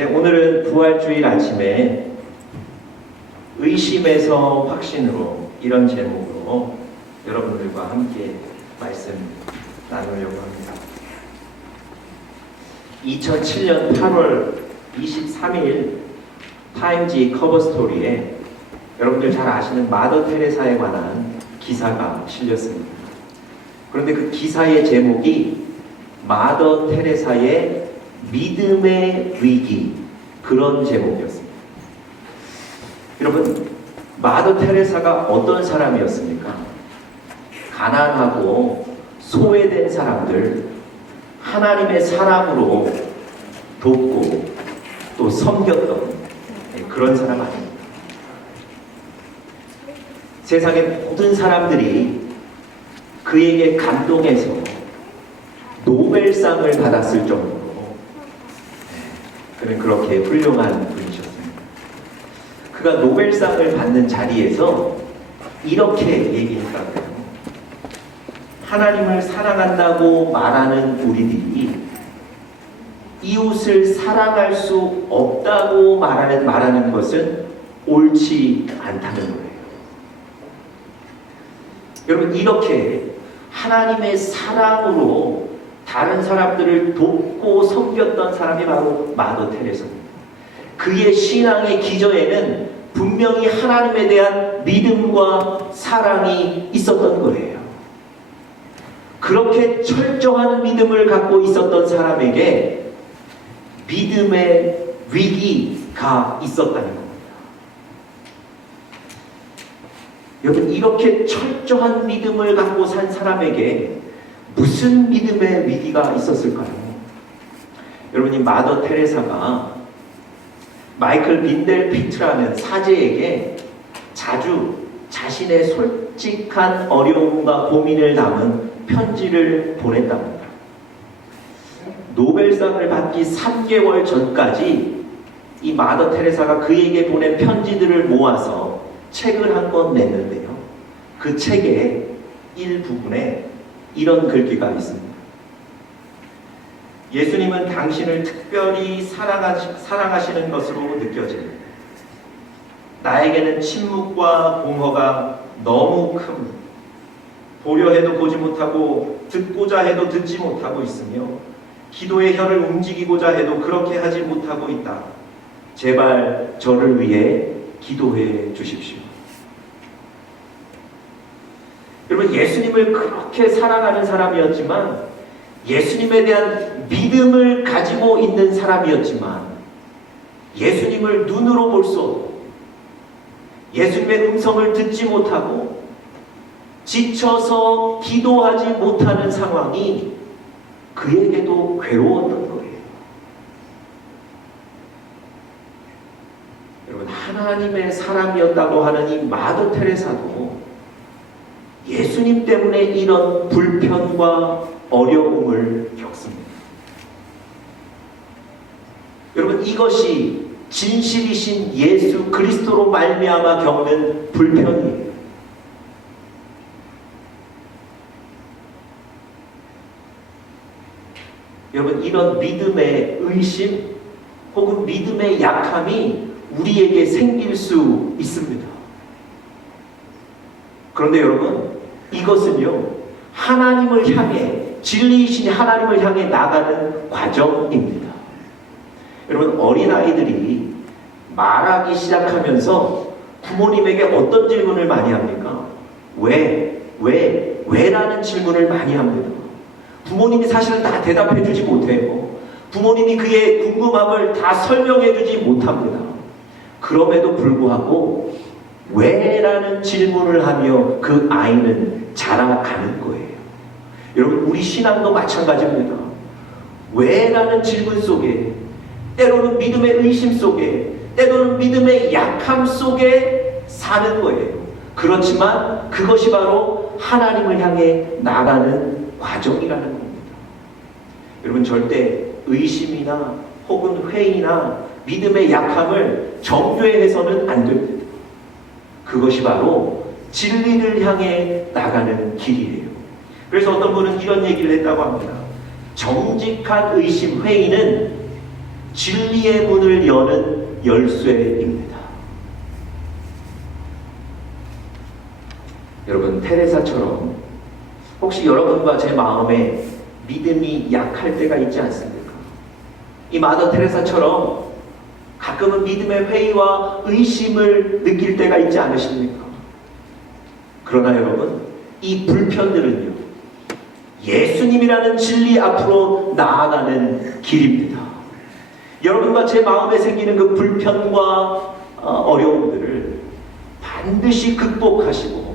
네, 오늘은 부활주일 아침에 의심에서 확신으로 이런 제목으로 여러분들과 함께 말씀 나누려고 합니다. 2007년 8월 23일 타임지 커버 스토리에 여러분들 잘 아시는 마더 테레사에 관한 기사가 실렸습니다. 그런데 그 기사의 제목이 마더 테레사의 믿음의 위기, 그런 제목이었습니다. 여러분, 마더 테레사가 어떤 사람이었습니까? 가난하고 소외된 사람들 하나님의 사랑으로 돕고 또 섬겼던 그런 사람 아닙니다. 세상의 모든 사람들이 그에게 감동해서 노벨상을 받았을 정도로 그는 그렇게 훌륭한 분이셨습니다. 그가 노벨상을 받는 자리에서 이렇게 얘기했다고요. 하나님을 사랑한다고 말하는 우리들이 이웃을 사랑할 수 없다고 말하는 것은 옳지 않다는 거예요. 여러분, 이렇게 하나님의 사랑으로 다른 사람들을 돕고 섬겼던 사람이 바로 마더 테레사입니다. 그의 신앙의 기저에는 분명히 하나님에 대한 믿음과 사랑이 있었던 거예요. 그렇게 철저한 믿음을 갖고 있었던 사람에게 믿음의 위기가 있었다는 겁니다. 여러분, 이렇게 철저한 믿음을 갖고 산 사람에게 무슨 믿음의 위기가 있었을까요? 여러분, 이 마더 테레사가 마이클 빈델 피트라는 사제에게 자주 자신의 솔직한 어려움과 고민을 담은 편지를 보냈답니다. 노벨상을 받기 3개월 전까지 이 마더 테레사가 그에게 보낸 편지들을 모아서 책을 한 권 냈는데요. 그 책의 일부분에 이런 글귀가 있습니다. 예수님은 당신을 특별히 사랑하시는 것으로 느껴집니다. 나에게는 침묵과 공허가 너무 큽니다. 보려 해도 보지 못하고 듣고자 해도 듣지 못하고 있으며 기도의 혀를 움직이고자 해도 그렇게 하지 못하고 있다. 제발 저를 위해 기도해 주십시오. 여러분, 예수님을 그렇게 사랑하는 사람이었지만, 예수님에 대한 믿음을 가지고 있는 사람이었지만, 예수님을 눈으로 볼 수 없고 예수님의 음성을 듣지 못하고 지쳐서 기도하지 못하는 상황이 그에게도 괴로웠던 거예요. 여러분, 하나님의 사람이었다고 하는 이 마더 테레사도 예수님 때문에 이런 불편과 어려움을 겪습니다. 여러분, 이것이 진실이신 예수 그리스도로 말미암아 겪는 불편이에요. 여러분, 이런 믿음의 의심 혹은 믿음의 약함이 우리에게 생길 수 있습니다. 그런데 여러분, 이것은요, 하나님을 향해, 진리이신 하나님을 향해 나가는 과정입니다. 여러분, 어린아이들이 말하기 시작하면서 부모님에게 어떤 질문을 많이 합니까? 왜라는 질문을 많이 합니다. 부모님이 사실은 다 대답해 주지 못해요. 부모님이 그의 궁금함을 다 설명해 주지 못합니다. 그럼에도 불구하고 왜라는 질문을 하며 그 아이는 자라가는 거예요. 여러분, 우리 신앙도 마찬가지입니다. 왜라는 질문 속에, 때로는 믿음의 의심 속에, 때로는 믿음의 약함 속에 사는 거예요. 그렇지만 그것이 바로 하나님을 향해 나가는 과정이라는 겁니다. 여러분, 절대 의심이나 혹은 회의나 믿음의 약함을 정죄해서는 안 됩니다. 그것이 바로 진리를 향해 나가는 길이에요. 그래서 어떤 분은 이런 얘기를 했다고 합니다. 정직한 의심, 회의는 진리의 문을 여는 열쇠입니다. 여러분, 테레사처럼 혹시 여러분과 제 마음에 믿음이 약할 때가 있지 않습니까? 이 마더 테레사처럼 가끔은 믿음의 회의와 의심을 느낄 때가 있지 않으십니까? 그러나 여러분, 이 불편들은요, 예수님이라는 진리 앞으로 나아가는 길입니다. 여러분과 제 마음에 생기는 그 불편과 어려움들을 반드시 극복하시고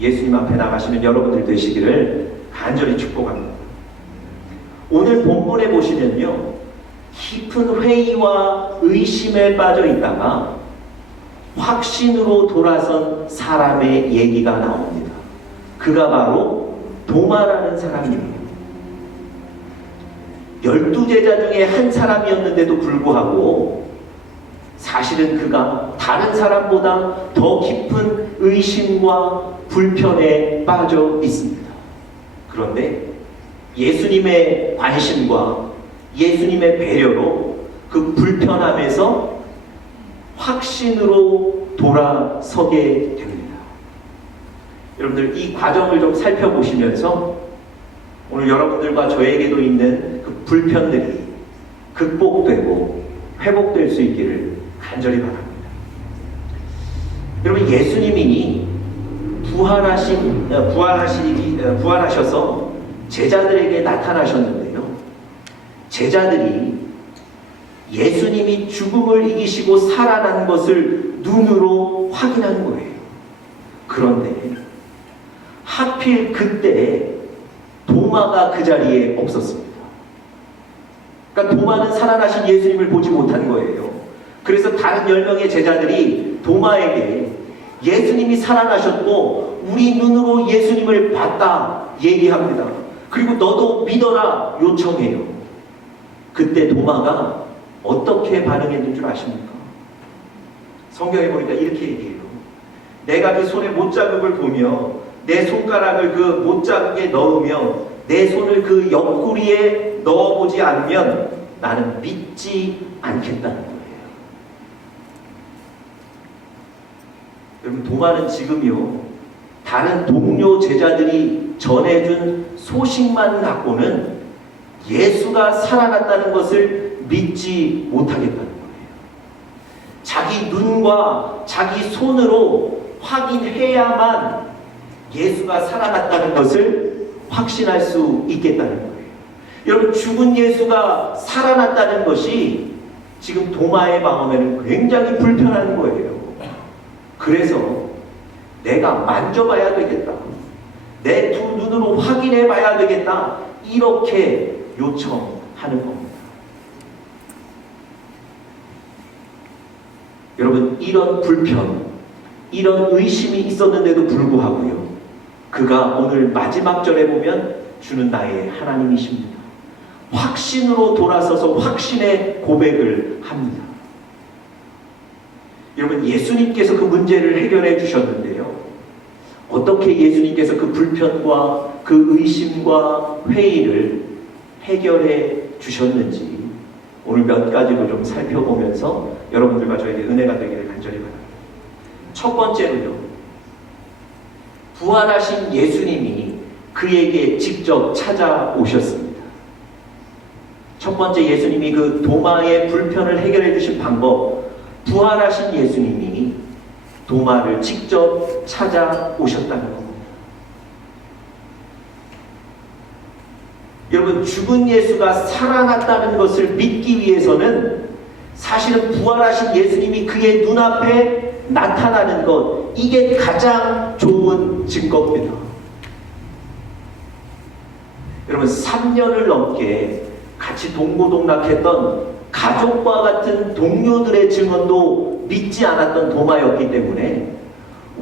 예수님 앞에 나가시는 여러분들 되시기를 간절히 축복합니다. 오늘 본문에 보시면요, 깊은 회의와 의심에 빠져 있다가 확신으로 돌아선 사람의 얘기가 나옵니다. 그가 바로 도마라는 사람입니다. 12제자 중에 한 사람이었는데도 불구하고 사실은 그가 다른 사람보다 더 깊은 의심과 불편에 빠져 있습니다. 그런데 예수님의 관심과 예수님의 배려로 그 불편함에서 확신으로 돌아서게 됩니다. 여러분들, 이 과정을 좀 살펴보시면서 오늘 여러분들과 저에게도 있는 그 불편들이 극복되고 회복될 수 있기를 간절히 바랍니다. 여러분, 예수님이 부활하셔서 제자들에게 나타나셨는데요, 제자들이 예수님이 죽음을 이기시고 살아난 것을 눈으로 확인한 거예요. 그런데 하필 그때 도마가 그 자리에 없었습니다. 그러니까 도마는 살아나신 예수님을 보지 못한 거예요. 그래서 다른 10명의 제자들이 도마에게 예수님이 살아나셨고 우리 눈으로 예수님을 봤다 얘기합니다. 그리고 너도 믿어라 요청해요. 그때 도마가 어떻게 반응했는 줄 아십니까? 성경에 보니까 이렇게 얘기해요. 내가 그 손의 못자국을 보며 내 손가락을 그 못자국에 넣으며 내 손을 그 옆구리에 넣어보지 않으면 나는 믿지 않겠다는 거예요. 여러분, 도마는 지금요, 다른 동료 제자들이 전해준 소식만 갖고는 예수가 살아났다는 것을 믿지 못하겠다는 거예요. 자기 눈과 자기 손으로 확인해야만 예수가 살아났다는 것을 확신할 수 있겠다는 거예요. 여러분, 죽은 예수가 살아났다는 것이 지금 도마의 마음에는 굉장히 불편한 거예요. 그래서 내가 만져봐야 되겠다, 내 두 눈으로 확인해 봐야 되겠다, 이렇게 요청하는 겁니다. 여러분, 이런 불편, 이런 의심이 있었는데도 불구하고요, 그가 오늘 마지막 절에 보면 주는 나의 하나님이십니다. 확신으로 돌아서서 확신의 고백을 합니다. 여러분, 예수님께서 그 문제를 해결해 주셨는데요, 어떻게 예수님께서 그 불편과 그 의심과 회의를 해결해 주셨는지 오늘 몇 가지로 좀 살펴보면서 여러분들과 저에게 은혜가 되기를 간절히 바랍니다. 첫 번째로요, 부활하신 예수님이 그에게 직접 찾아오셨습니다. 첫 번째, 예수님이 그 도마의 불편을 해결해 주신 방법, 부활하신 예수님이 도마를 직접 찾아오셨다는 겁니다. 여러분, 죽은 예수가 살아났다는 것을 믿기 위해서는 사실은 부활하신 예수님이 그의 눈앞에 나타나는 것, 이게 가장 좋은 증거입니다. 여러분, 3년을 넘게 같이 동고동락했던 가족과 같은 동료들의 증언도 믿지 않았던 도마였기 때문에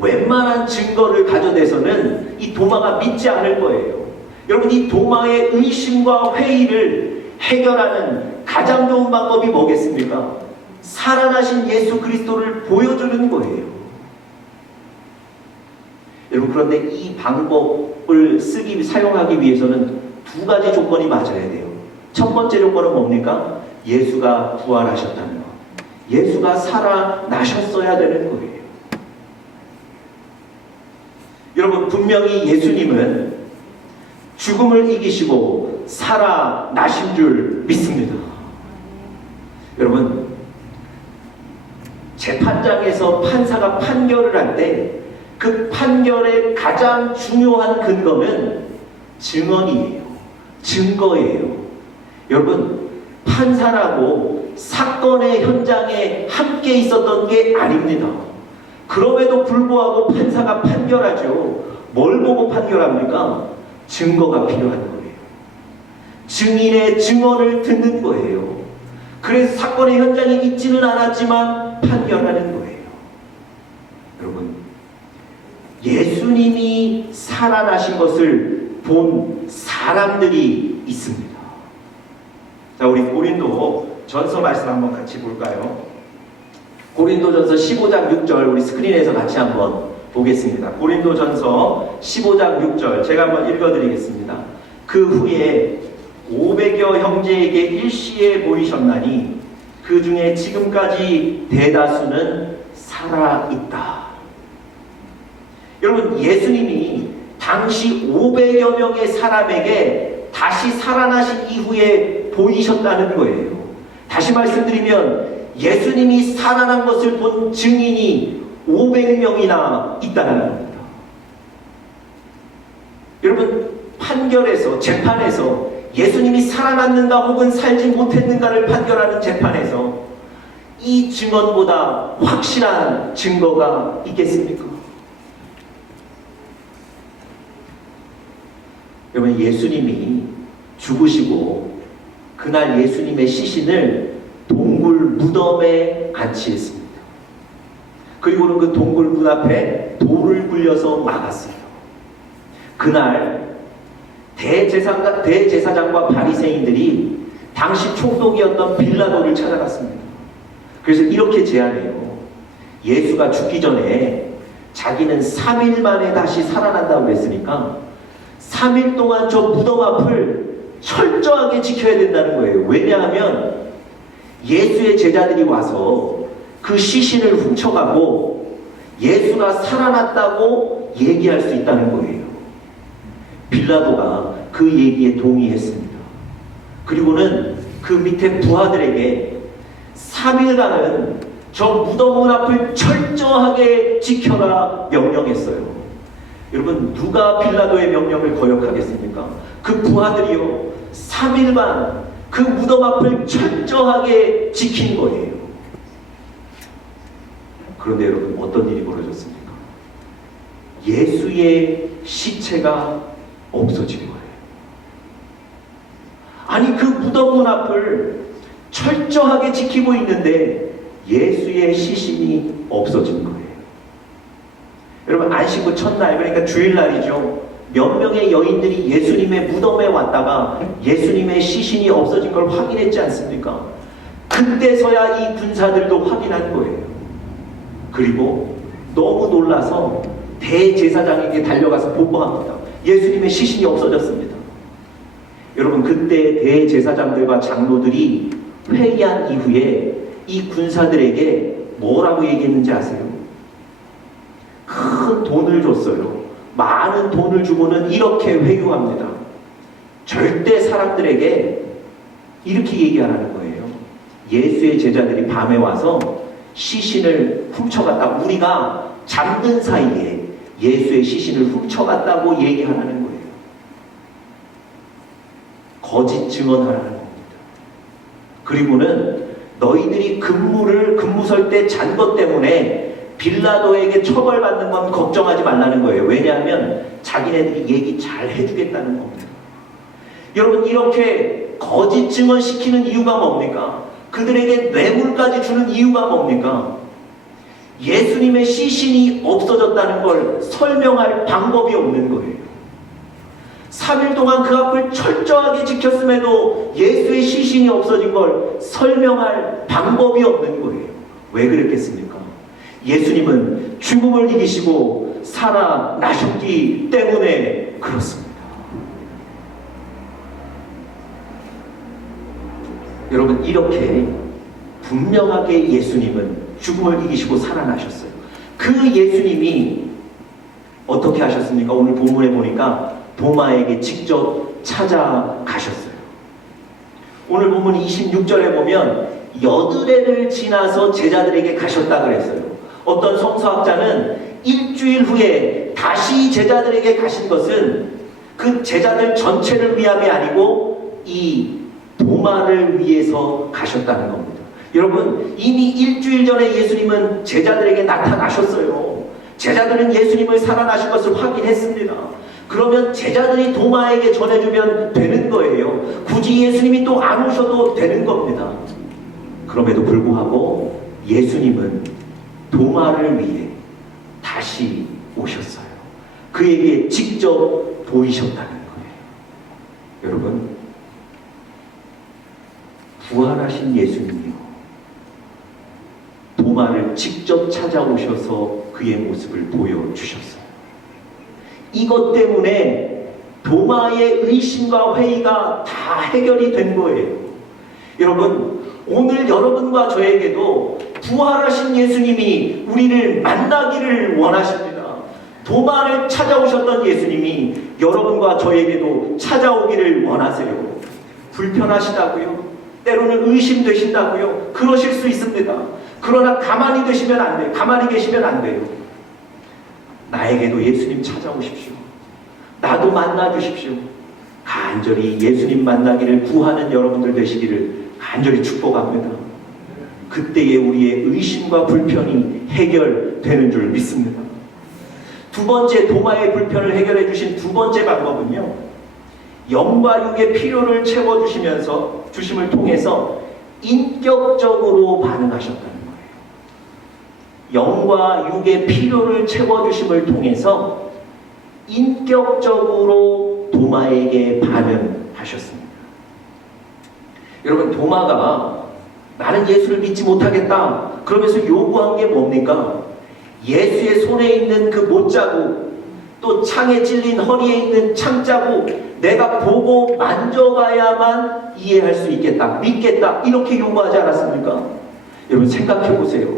웬만한 증거를 가져내서는 이 도마가 믿지 않을 거예요. 여러분, 이 도마의 의심과 회의를 해결하는 가장 좋은 방법이 뭐겠습니까? 살아나신 예수 그리스도를 보여주는 거예요. 여러분, 그런데 이 방법을 사용하기 위해서는 두 가지 조건이 맞아야 돼요. 첫 번째 조건은 뭡니까? 예수가 부활하셨다는 것, 예수가 살아나셨어야 되는 거예요. 여러분, 분명히 예수님은 죽음을 이기시고 살아나신 줄 믿습니다. 여러분, 재판장에서 판사가 판결을 할 때 그 판결의 가장 중요한 근거는 증언이에요. 증거예요. 여러분, 판사라고 사건의 현장에 함께 있었던 게 아닙니다. 그럼에도 불구하고 판사가 판결하죠. 뭘 보고 판결합니까? 증거가 필요한 거예요. 증인의 증언을 듣는 거예요. 그래서 사건의 현장에 있지는 않았지만 판결하는 거예요. 여러분, 예수님이 살아나신 것을 본 사람들이 있습니다. 자, 우리 고린도 전서 말씀 한번 같이 볼까요? 고린도전서 15장 6절 우리 스크린에서 같이 한번 보겠습니다. 고린도전서 15장 6절 제가 한번 읽어드리겠습니다. 그 후에 500여 형제에게 일시에 보이셨나니 그 중에 지금까지 대다수는 살아있다. 여러분, 예수님이 당시 500여 명의 사람에게 다시 살아나신 이후에 보이셨다는 거예요. 다시 말씀드리면 예수님이 살아난 것을 본 증인이 500명이나 있다는 겁니다. 여러분, 판결에서, 재판에서 예수님이 살아났는가 혹은 살지 못했는가를 판결하는 재판에서 이 증언보다 확실한 증거가 있겠습니까? 여러분, 예수님이 죽으시고 그날 예수님의 시신을 동굴 무덤에 안치했습니다. 그리고는 그 동굴 문 앞에 돌을 굴려서 막았어요. 그날 대제사장과 바리새인들이 당시 총독이었던 빌라도를 찾아갔습니다. 그래서 이렇게 제안해요. 예수가 죽기 전에 자기는 3일 만에 다시 살아난다고 했으니까 3일 동안 저 무덤 앞을 철저하게 지켜야 된다는 거예요. 왜냐하면 예수의 제자들이 와서 그 시신을 훔쳐가고 예수가 살아났다고 얘기할 수 있다는 거예요. 빌라도가 그 얘기에 동의했습니다. 그리고는 그 밑에 부하들에게 3일간은 저 무덤 문 앞을 철저하게 지켜라 명령했어요. 여러분, 누가 빌라도의 명령을 거역하겠습니까? 그 부하들이요, 3일간 그 무덤 앞을 철저하게 지킨 거예요. 그런데 여러분, 어떤 일이 벌어졌습니까? 예수의 시체가 없어진 거예요. 아니, 그 무덤 문 앞을 철저하게 지키고 있는데 예수의 시신이 없어진 거예요. 여러분, 안식구 첫날, 그러니까 주일날이죠. 몇 명의 여인들이 예수님의 무덤에 왔다가 예수님의 시신이 없어진 걸 확인했지 않습니까? 그때서야 이 군사들도 확인한 거예요. 그리고 너무 놀라서 대제사장에게 달려가서 보고합니다. 예수님의 시신이 없어졌습니다. 여러분, 그때 대제사장들과 장로들이 회의한 이후에 이 군사들에게 뭐라고 얘기했는지 아세요? 큰 돈을 줬어요. 많은 돈을 주고는 이렇게 회유합니다. 절대 사람들에게 이렇게 얘기하라는 거예요. 예수의 제자들이 밤에 와서 시신을 훔쳐갔다. 우리가 잠든 사이에 예수의 시신을 훔쳐갔다고 얘기하라는 거예요. 거짓 증언하라는 겁니다. 그리고는 너희들이 근무 설 때 잔 것 때문에 빌라도에게 처벌받는 건 걱정하지 말라는 거예요. 왜냐하면 자기네들이 얘기 잘 해주겠다는 겁니다. 여러분, 이렇게 거짓 증언시키는 이유가 뭡니까? 그들에게 뇌물까지 주는 이유가 뭡니까? 예수님의 시신이 없어졌다는 걸 설명할 방법이 없는 거예요. 3일 동안 그 앞을 철저하게 지켰음에도 예수의 시신이 없어진 걸 설명할 방법이 없는 거예요. 왜 그랬겠습니까? 예수님은 죽음을 이기시고 살아나셨기 때문에 그렇습니다. 여러분, 이렇게 분명하게 예수님은 죽음을 이기시고 살아나셨어요. 그 예수님이 어떻게 하셨습니까? 오늘 본문에 보니까 도마에게 직접 찾아가셨어요. 오늘 본문 26절에 보면 여드레를 지나서 제자들에게 가셨다 그랬어요. 어떤 성서학자는 일주일 후에 다시 제자들에게 가신 것은 그 제자들 전체를 위함이 아니고 이 도마를 위해서 가셨다는 겁니다. 여러분, 이미 일주일 전에 예수님은 제자들에게 나타나셨어요. 제자들은 예수님을 살아나신 것을 확인했습니다. 그러면 제자들이 도마에게 전해주면 되는 거예요. 굳이 예수님이 또 안 오셔도 되는 겁니다. 그럼에도 불구하고 예수님은 도마를 위해 다시 오셨어요. 그에게 직접 보이셨다는 거예요. 여러분, 부활하신 예수님이요, 도마를 직접 찾아오셔서 그의 모습을 보여주셨어요. 이것 때문에 도마의 의심과 회의가 다 해결이 된 거예요. 여러분, 오늘 여러분과 저에게도 부활하신 예수님이 우리를 만나기를 원하십니다. 도마를 찾아오셨던 예수님이 여러분과 저에게도 찾아오기를 원하세요. 불편하시다고요? 때로는 의심되신다고요? 그러실 수 있습니다. 그러나 가만히 계시면 안 돼요. 가만히 계시면 안 돼요. 나에게도 예수님 찾아오십시오. 나도 만나주십시오. 간절히 예수님 만나기를 구하는 여러분들 되시기를 간절히 축복합니다. 그때에 우리의 의심과 불편이 해결되는 줄 믿습니다. 두 번째, 도마의 불편을 해결해 주신 두 번째 방법은요, 영과 육의 필요를 채워주시면서 주심을 통해서 인격적으로 반응하셨다는 거예요. 영과 육의 필요를 채워주심을 통해서 인격적으로 도마에게 반응하셨습니다. 여러분, 도마가 나는 예수를 믿지 못하겠다 그러면서 요구한 게 뭡니까? 예수의 손에 있는 그 못자국, 또 창에 찔린 허리에 있는 창자국, 내가 보고 만져봐야만 이해할 수 있겠다, 믿겠다, 이렇게 요구하지 않았습니까? 여러분, 생각해 보세요.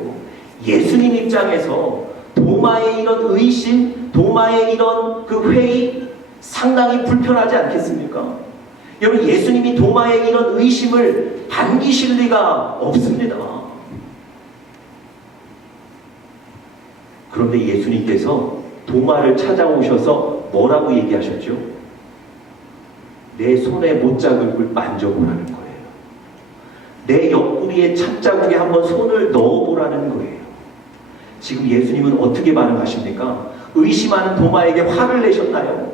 예수님 입장에서 도마의 이런 의심, 도마의 이런 그 회의 상당히 불편하지 않겠습니까? 여러분, 예수님이 도마의 이런 의심을 반기실 리가 없습니다. 그런데 예수님께서 도마를 찾아오셔서 뭐라고 얘기하셨죠? 내 손에 못자국을 만져보라는 거예요. 내 옆구리에 창자국에 한번 손을 넣어보라는 거예요. 지금 예수님은 어떻게 반응하십니까? 의심하는 도마에게 화를 내셨나요?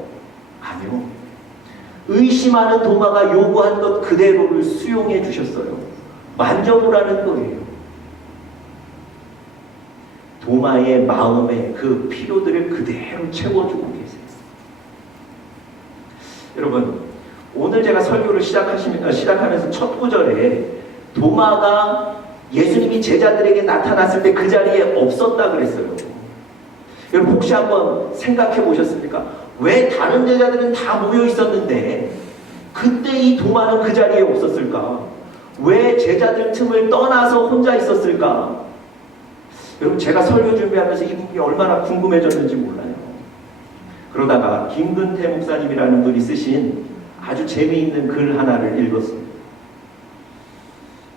아니요. 의심하는 도마가 요구한 것 그대로를 수용해 주셨어요. 만져보라는 거예요. 도마의 마음에 그 필요들을 그대로 채워주고 계세요. 여러분, 오늘 제가 설교를 시작하면서 첫 구절에 도마가 예수님이 제자들에게 나타났을 때 그 자리에 없었다 그랬어요. 여러분, 혹시 한번 생각해 보셨습니까? 왜 다른 제자들은 다 모여 있었는데 그때 이 도마는 그 자리에 없었을까? 왜 제자들 틈을 떠나서 혼자 있었을까? 여러분, 제가 설교 준비하면서 이 부분이 얼마나 궁금해졌는지 몰라요. 그러다가 김근태 목사님이라는 분이 쓰신 아주 재미있는 글 하나를 읽었습니다.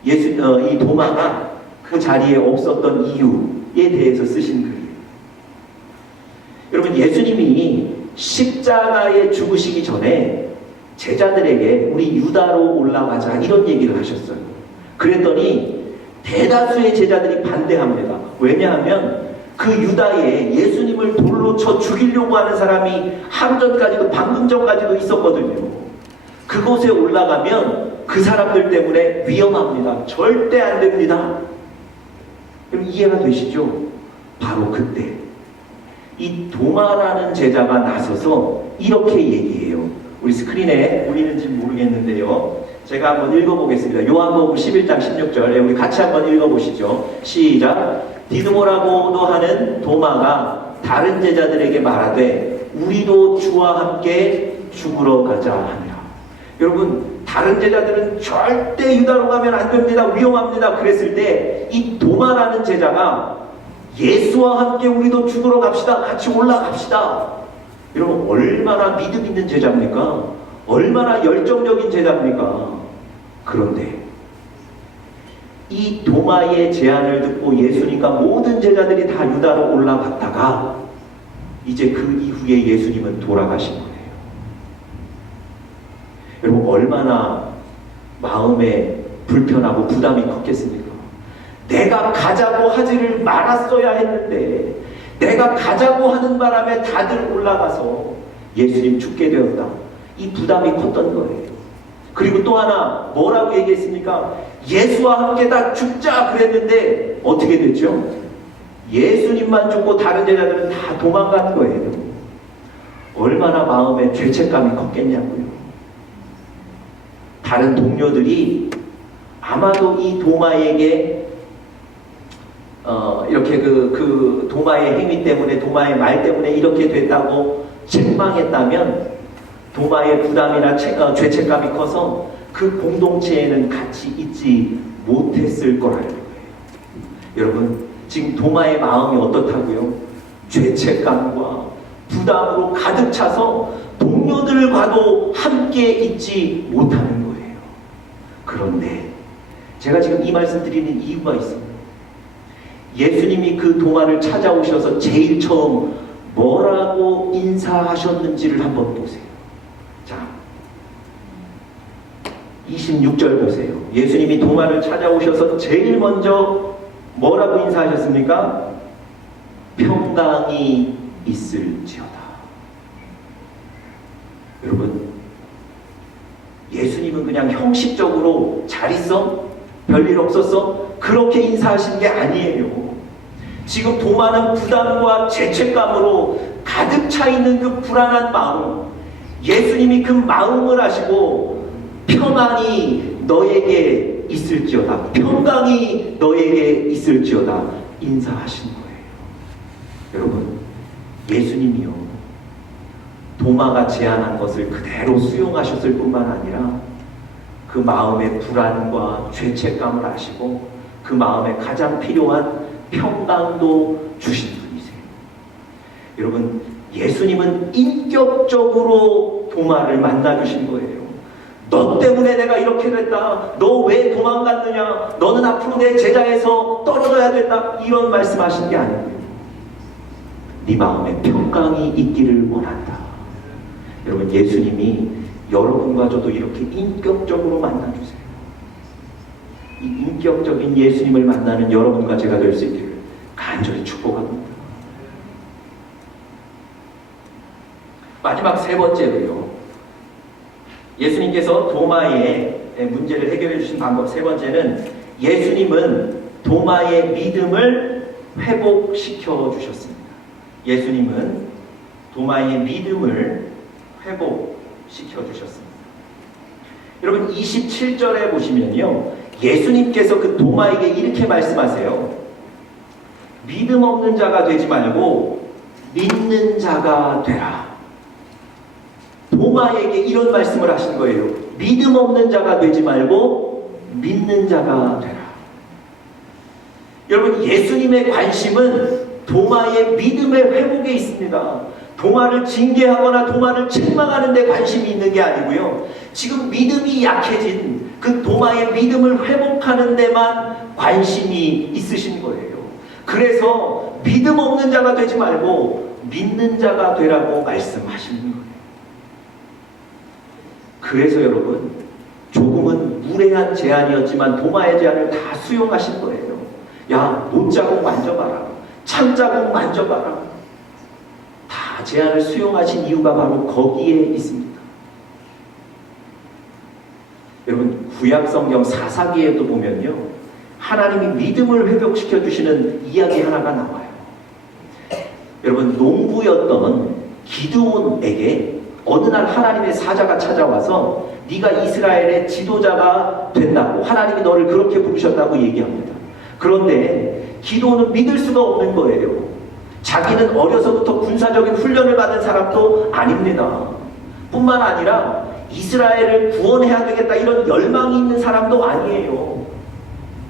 이 도마가 그 자리에 없었던 이유에 대해서 쓰신 글이에요. 여러분, 예수님이 십자가에 죽으시기 전에 제자들에게 우리 유다로 올라가자 이런 얘기를 하셨어요. 그랬더니 대다수의 제자들이 반대합니다. 왜냐하면 그 유다에 예수님을 돌로 쳐 죽이려고 하는 사람이 하루 전까지도, 방금 전까지도 있었거든요. 그곳에 올라가면 그 사람들 때문에 위험합니다. 절대 안 됩니다. 그럼 이해가 되시죠? 바로 그때 이 도마라는 제자가 나서서 이렇게 얘기해요. 우리 스크린에 보이는지 모르겠는데요, 제가 한번 읽어보겠습니다. 요한복음 11장 16절, 우리 같이 한번 읽어보시죠. 시작. 디드모라고도 하는 도마가 다른 제자들에게 말하되 우리도 주와 함께 죽으러 가자 하니라. 여러분, 다른 제자들은 절대 유다로 가면 안 됩니다. 위험합니다. 그랬을 때 이 도마라는 제자가 예수와 함께 우리도 죽으러 갑시다. 같이 올라갑시다. 여러분 얼마나 믿음 있는 제자입니까? 얼마나 열정적인 제자입니까? 그런데 이 도마의 제안을 듣고 예수님과 모든 제자들이 다 유다로 올라갔다가 이제 그 이후에 예수님은 돌아가신 거예요. 여러분 얼마나 마음에 불편하고 부담이 컸겠습니까? 내가 가자고 하지를 말았어야 했는데 내가 가자고 하는 바람에 다들 올라가서 예수님 죽게 되었다. 이 부담이 컸던 거예요. 그리고 또 하나 뭐라고 얘기했습니까? 예수와 함께 다 죽자 그랬는데 어떻게 됐죠? 예수님만 죽고 다른 제자들은 다 도망간 거예요. 얼마나 마음에 죄책감이 컸겠냐고요. 다른 동료들이 아마도 이 도마에게 이렇게 그 도마의 행위 때문에 도마의 말 때문에 이렇게 됐다고 책망했다면 도마의 부담이나 죄책감이 커서 그 공동체에는 같이 있지 못했을 거라는 거예요. 여러분 지금 도마의 마음이 어떻다고요? 죄책감과 부담으로 가득 차서 동료들과도 함께 있지 못하는 거예요. 그런데 제가 지금 이 말씀 드리는 이유가 있습니다. 예수님이 그 도마를 찾아오셔서 제일 처음 뭐라고 인사하셨는지를 한번 보세요. 자, 26절 보세요. 예수님이 도마를 찾아오셔서 제일 먼저 뭐라고 인사하셨습니까? 평강이 있을지어다. 여러분, 예수님은 그냥 형식적으로 잘 있어? 별일 없었어? 그렇게 인사하신 게 아니에요. 지금 도마는 부담과 죄책감으로 가득 차 있는 그 불안한 마음, 예수님이 그 마음을 아시고 평안이 너에게 있을지어다, 평강이 너에게 있을지어다 인사하신 거예요. 여러분, 예수님이요 도마가 제안한 것을 그대로 수용하셨을 뿐만 아니라 그 마음의 불안과 죄책감을 아시고 그 마음에 가장 필요한 평강도 주신 분이세요. 여러분, 예수님은 인격적으로 도마를 만나주신 거예요. 너 때문에 내가 이렇게 됐다. 너 왜 도망갔느냐. 너는 앞으로 내 제자에서 떨어져야 된다. 이런 말씀하신 게 아니고요. 네 마음에 평강이 있기를 원한다. 여러분, 예수님이 여러분과 저도 이렇게 인격적으로 만나주세요. 이 인격적인 예수님을 만나는 여러분과 제가 될 수 있기를 간절히 축복합니다. 마지막 세 번째로요. 예수님께서 도마의 문제를 해결해 주신 방법 세 번째는 예수님은 도마의 믿음을 회복시켜 주셨습니다. 예수님은 도마의 믿음을 회복시켜 주셨습니다. 여러분 27절에 보시면요. 예수님께서 그 도마에게 이렇게 말씀하세요. 믿음 없는 자가 되지 말고 믿는 자가 되라. 도마에게 이런 말씀을 하신 거예요. 믿음 없는 자가 되지 말고 믿는 자가 되라. 여러분 예수님의 관심은 도마의 믿음의 회복에 있습니다. 도마를 징계하거나 도마를 책망하는 데 관심이 있는 게 아니고요. 지금 믿음이 약해진 그 도마의 믿음을 회복하는 데만 관심이 있으신 거예요. 그래서 믿음 없는 자가 되지 말고 믿는 자가 되라고 말씀하시는 거예요. 그래서 여러분 조금은 무례한 제안이었지만 도마의 제안을 다 수용하신 거예요. 야, 못자국 만져봐라. 창자국 만져봐라. 다 제안을 수용하신 이유가 바로 거기에 있습니다. 여러분 구약성경 사사기에도 보면요. 하나님이 믿음을 회복시켜 주시는 이야기 하나가 나와요. 여러분 농부였던 기드온에게 어느 날 하나님의 사자가 찾아와서 네가 이스라엘의 지도자가 된다고 하나님이 너를 그렇게 부르셨다고 얘기합니다. 그런데 기드온은 믿을 수가 없는 거예요. 자기는 어려서부터 군사적인 훈련을 받은 사람도 아닙니다. 뿐만 아니라 이스라엘을 구원해야 되겠다 이런 열망이 있는 사람도 아니에요.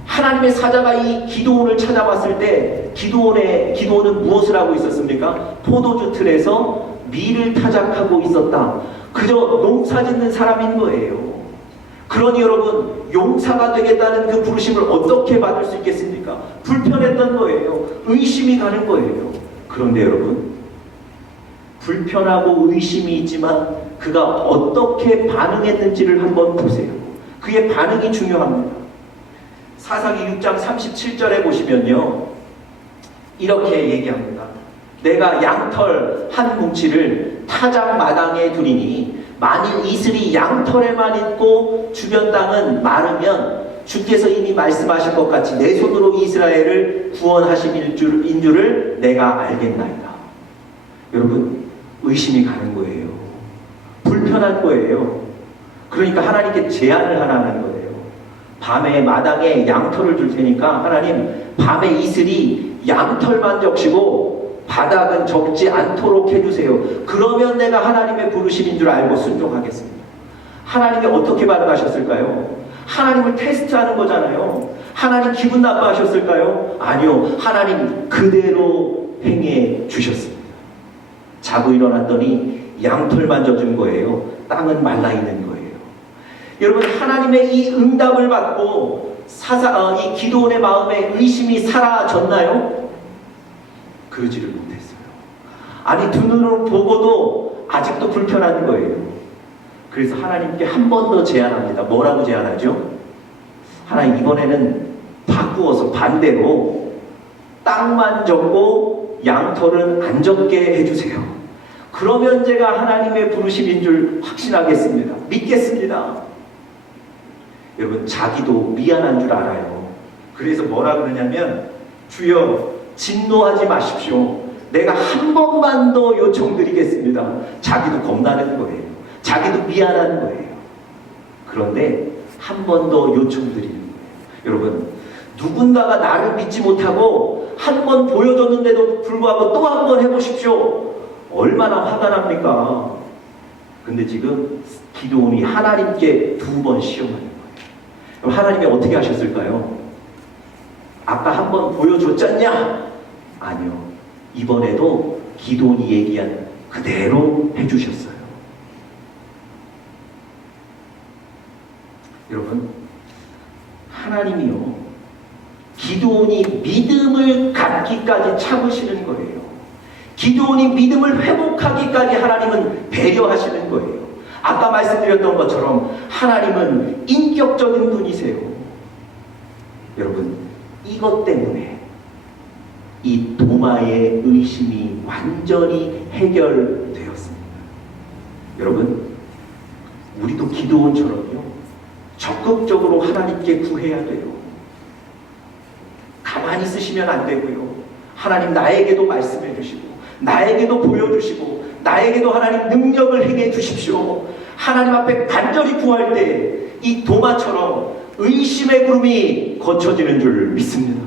하나님의 사자가 이 기드온을 찾아왔을 때 기드온은 무엇을 하고 있었습니까? 포도주 틀에서 밀을 타작하고 있었다. 그저 농사짓는 사람인 거예요. 그러니 여러분, 용사가 되겠다는 그 부르심을 어떻게 받을 수 있겠습니까? 불편했던 거예요. 의심이 가는 거예요. 그런데 여러분, 불편하고 의심이 있지만 그가 어떻게 반응했는지를 한번 보세요. 그의 반응이 중요합니다. 사사기 6장 37절에 보시면요, 이렇게 얘기합니다. 내가 양털 한 뭉치를 타작 마당에 두리니 만일 이슬이 양털에만 있고 주변 땅은 마르면 주께서 이미 말씀하실 것 같이 내 손으로 이스라엘을 구원하신 줄을 내가 알겠나이다. 여러분, 의심이 가는 거예요. 불편한 거예요. 그러니까 하나님께 제안을 하나 하는 거예요. 밤에 마당에 양털을 줄 테니까 하나님, 밤에 이슬이 양털만 적시고 바닥은 적지 않도록 해주세요. 그러면 내가 하나님의 부르심인 줄 알고 순종하겠습니다. 하나님이 어떻게 반응하셨을까요? 하나님을 테스트하는 거잖아요. 하나님 기분 나빠하셨을까요? 아니요. 하나님 그대로 행해 주셨습니다. 자고 일어났더니 양털만 젖은 거예요. 땅은 말라있는 거예요. 여러분, 하나님의 이 응답을 받고 이 기드온의 마음에 의심이 사라졌나요? 그러지를 못했어요. 아니, 두 눈으로 보고도 아직도 불편한 거예요. 그래서 하나님께 한 번 더 제안합니다. 뭐라고 제안하죠? 하나님, 이번에는 바꾸어서 반대로 땅만 적고 양털은 안 적게 해주세요. 그러면 제가 하나님의 부르심인 줄 확신하겠습니다. 믿겠습니다. 여러분, 자기도 미안한 줄 알아요. 그래서 뭐라 그러냐면, 주여 진노하지 마십시오. 내가 한 번만 더 요청드리겠습니다. 자기도 겁나는 거예요. 자기도 미안한 거예요. 그런데 한 번 더 요청드리는 거예요. 여러분, 누군가가 나를 믿지 못하고 한 번 보여줬는데도 불구하고 또 한 번 해보십시오. 얼마나 화가 납니까? 근데 지금 기드온이 하나님께 두 번 시험하는 거예요. 그럼 하나님이 어떻게 하셨을까요? 아까 한 번 보여줬잖냐? 아니요. 이번에도 기드온이 얘기한 그대로 해주셨어요. 여러분, 하나님이요, 기드온이 믿음을 갖기까지 참으시는 거예요. 기드온이 믿음을 회복하기까지 하나님은 배려하시는 거예요. 아까 말씀드렸던 것처럼 하나님은 인격적인 분이세요. 여러분, 이것 때문에 이 도마의 의심이 완전히 해결되었습니다. 여러분, 우리도 기드온처럼요, 적극적으로 하나님께 구해야 돼요. 가만히 있으시면 안 되고요. 하나님, 나에게도 말씀해 주시고, 나에게도 보여주시고, 나에게도 하나님 능력을 행해 주십시오. 하나님 앞에 간절히 구할 때 이 도마처럼 의심의 구름이 거쳐지는 줄 믿습니다.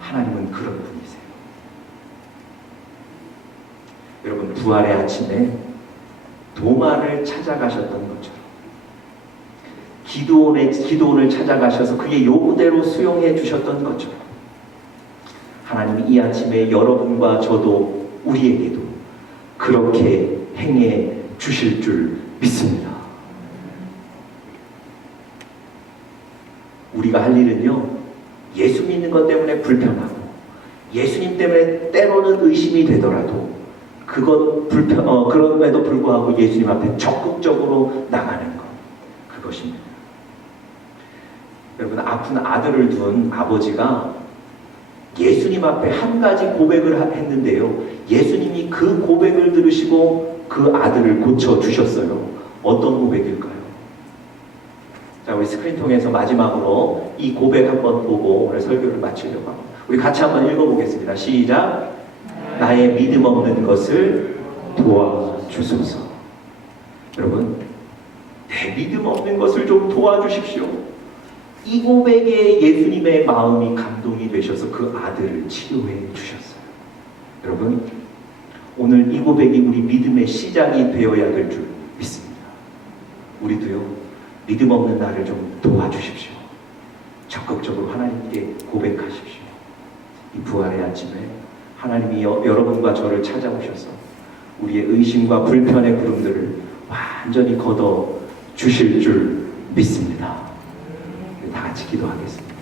하나님은 그런 분이세요. 여러분, 부활의 아침에 도마를 찾아가셨던 것처럼 기드온을 찾아가셔서 그의 요구대로 수용해 주셨던 것처럼 하나님이 이 아침에 여러분과 저도, 우리에게도 그렇게 행해 주실 줄 믿습니다. 우리가 할 일은요, 예수 믿는 것 때문에 불편하고 예수님 때문에 때로는 의심이 되더라도 그럼에도 불구하고 예수님 앞에 적극적으로 나가는 것, 그것입니다. 여러분, 아픈 아들을 둔 아버지가 예수님 앞에 한 가지 고백을 했는데요, 예수님이 그 고백을 들으시고 그 아들을 고쳐주셨어요. 어떤 고백일까요? 자, 우리 스크린 통해서 마지막으로 이 고백 한번 보고 오늘 설교를 마치려고 합니다. 우리 같이 한번 읽어보겠습니다. 시작. 나의 믿음 없는 것을 도와주소서. 여러분, 내 믿음 없는 것을 좀 도와주십시오. 이 고백에 예수님의 마음이 감동이 되셔서 그 아들을 치료해 주셨어요. 여러분, 오늘 이 고백이 우리 믿음의 시작이 되어야 될 줄 믿습니다. 우리도요, 믿음 없는 나를 좀 도와주십시오. 적극적으로 하나님께 고백하십시오. 이 부활의 아침에 하나님이 여러분과 저를 찾아오셔서 우리의 의심과 불편의 구름들을 완전히 걷어 주실 줄 믿습니다. 다 같이 기도하겠습니다.